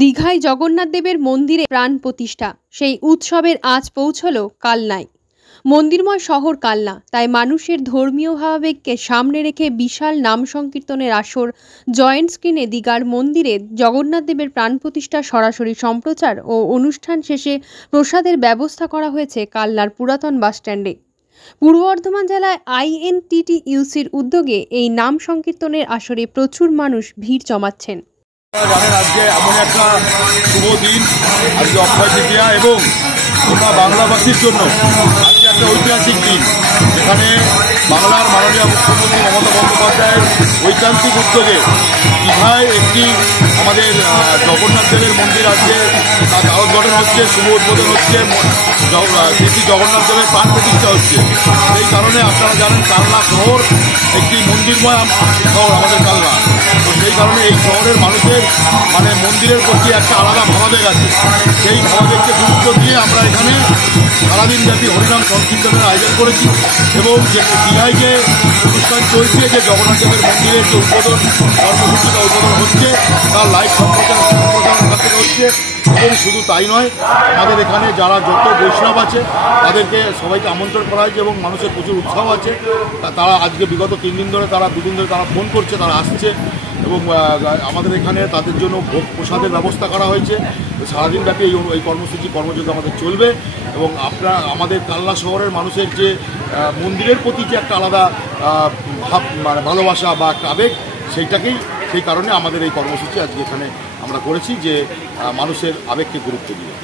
দীঘায় জগন্নাথ দেবের মন্দিরে প্রাণ প্রতিষ্ঠা, সেই উৎসবের আজ পৌঁছলো কালনায়। মন্দিরময় শহর কালনা, তাই মানুষের ধর্মীয় ভাবাবেগকে সামনে রেখে বিশাল নাম সংকীর্তনের আসর, জয়েন্ট স্ক্রিনে দীঘার মন্দিরে জগন্নাথ দেবের প্রাণ প্রতিষ্ঠা সরাসরি সম্প্রচার ও অনুষ্ঠান শেষে প্রসাদের ব্যবস্থা করা হয়েছে কালনার পুরাতন বাসস্ট্যান্ডে। পূর্ব বর্ধমান জেলায় INTTUCর উদ্যোগে এই নাম সংকীর্তনের আসরে প্রচুর মানুষ ভিড় জমাচ্ছেন। জানেন আজকে এমন একটা শুভ দিন, আজকে অক্ষয় তৃতীয়া এবং গোটা বাংলাবাসীর জন্য আজকে একটা ঐতিহাসিক দিন, যেখানে বাংলার মাননীয় মুখ্যমন্ত্রী মমতা বন্দ্যোপাধ্যায়ের ঐকান্তিক উদ্যোগে দীঘায় একটি আমাদের জগন্নাথ দেবের মন্দির আজকে তার উদ্বোধন হচ্ছে, শুভ উদ্বোধন হচ্ছে, শ্রী জগন্নাথ দেবের প্রাণ প্রতিষ্ঠা হচ্ছে। সেই কারণে আপনারা জানেন কালনা শহর একটি মন্দিরময় শহর আমাদের কালনা। তো সেই কারণে এই শহরের মানুষের মন্দিরের প্রতি একটা আলাদা ভাবাবেগ আছে। সেই ভাবাবেগকে গুরুত্ব দিয়ে আমরা এখানে সারাদিন ব্যাপী হরিনাম সংকীর্তনের আয়োজন করেছি এবং যে দীঘায় যে অনুষ্ঠান চলছে, যে জগন্নাথ দেবের মন্দিরের যে উদ্বোধন কর্মসূচিটা উদ্বোধন হচ্ছে, তার লাইভ সম্প্রচার হচ্ছে। এবং শুধু তাই নয়, আমাদের এখানে যারা যত বৈষ্ণব আছে তাদেরকে সবাইকে আমন্ত্রণ করা হয়েছে এবং মানুষের প্রচুর উৎসাহ আছে। তারা আজকে বিগত 3 দিন ধরে দুদিন ধরে তারা ফোন করছে, তারা আসছে এবং আমাদের এখানে তাদের জন্য ভোগ প্রসাদের ব্যবস্থা করা হয়েছে। সারাদিন ব্যাপী এই কর্মসূচি আমাদের চলবে এবং আমাদের কালনা শহরের মানুষের যে মন্দিরের প্রতি যে একটা আলাদা ভাব, ভালোবাসা বা একটা আবেগ, সেই কারণে আমাদের এই কর্মসূচি আজকে এখানে আমরা করেছি, যে মানুষের আবেগকে গুরুত্ব দিয়ে।